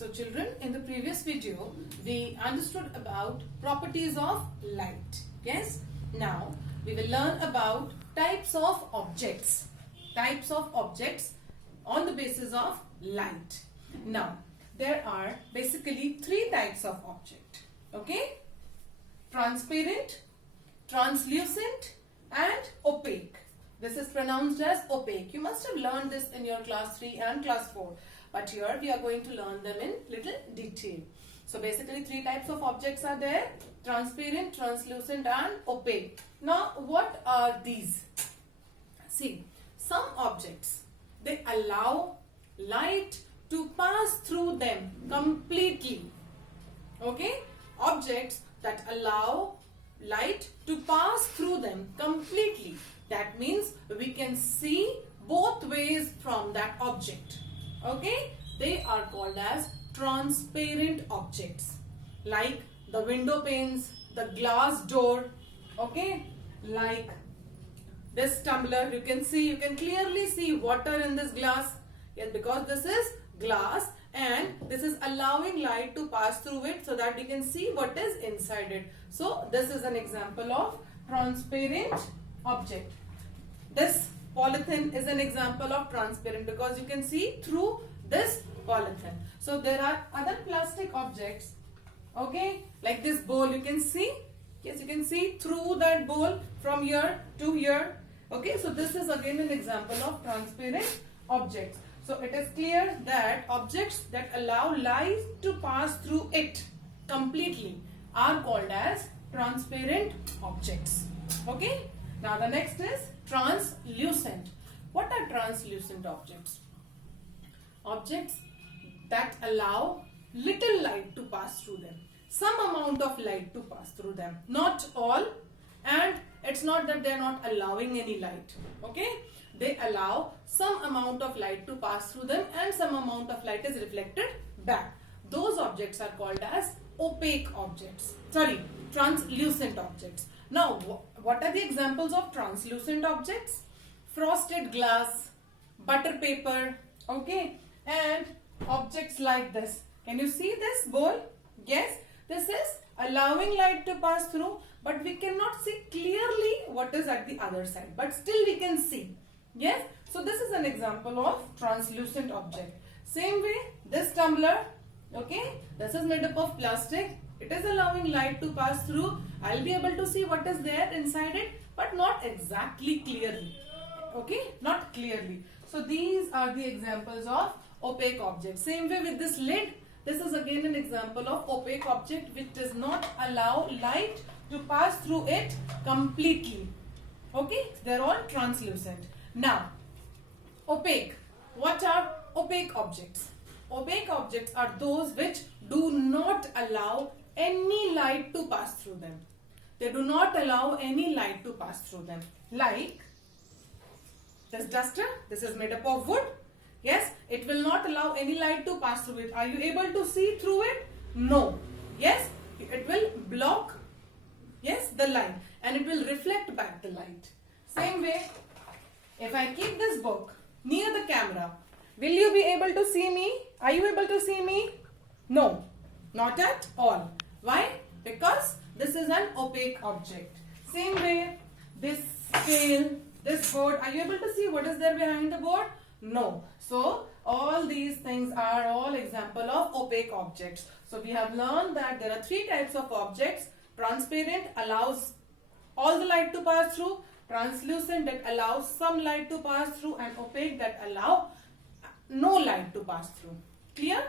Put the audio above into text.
So children, in the previous video, we understood about properties of light. Yes? Now, we will learn about types of objects. Types of objects on the basis of light. Now, there are basically three types of object. Okay? Transparent, translucent and opaque. This is pronounced as opaque. You must have learned this in your class 3 and class 4. But here we are going to learn them in little detail. So basically three types of objects are there. Transparent, translucent and opaque. Now what are these? See, some objects, they allow light to pass through them completely. Okay? Objects that allow light to pass through them completely. That means we can see both ways from that object. Okay, they are called as transparent objects, like the window panes, the glass door. Okay, like this tumbler, you can clearly see water in this glass. Yes, because this is glass and this is allowing light to pass through it so that you can see what is inside it. So this is an example of transparent object. This polythene is an example of transparent because you can see through this polythene. So there are other plastic objects, okay, like this bowl, you can see. Yes, you can see through that bowl from here to here. Okay, so this is again an example of transparent objects. So it is clear that objects that allow light to pass through it completely are called as transparent objects. Okay, now the next is translucent. What are translucent objects? Objects that allow little light to pass through them. Some amount of light to pass through them. Not all, and it's not that they are not allowing any light. Okay? They allow some amount of light to pass through them and some amount of light is reflected back. Those objects are called as opaque objects. Sorry, translucent objects. Now, what are the examples of translucent objects? Frosted glass, butter paper, okay, and objects like this. Can you see this bowl? Yes, this is allowing light to pass through, but we cannot see clearly what is at the other side, but still we can see. Yes, so this is an example of translucent object. Same way, this tumbler, okay, this is made up of plastic. It is allowing light to pass through. I'll be able to see what is there inside it, but not exactly clearly. Okay, not clearly. So these are the examples of opaque objects. Same way with this lid. This is again an example of opaque object which does not allow light to pass through it completely. Okay, they're all translucent. Now, opaque. What are opaque objects? Opaque objects are those which do not allow any light to pass through them. They do not allow any light to pass through them. Like this duster, this is made up of wood. Yes, it will not allow any light to pass through it. Are you able to see through it? No. Yes, it will block, yes, the light and it will reflect back the light. Same way, if I keep this book near the camera, will you be able to see me? Are you able to see me? No, not at all. Why? Because this is an opaque object. Same way, this scale, this board, are you able to see what is there behind the board? No. So, all these things are all example of opaque objects. So, we have learned that there are three types of objects. Transparent allows all the light to pass through. Translucent that allows some light to pass through. And opaque that allow no light to pass through. Clear?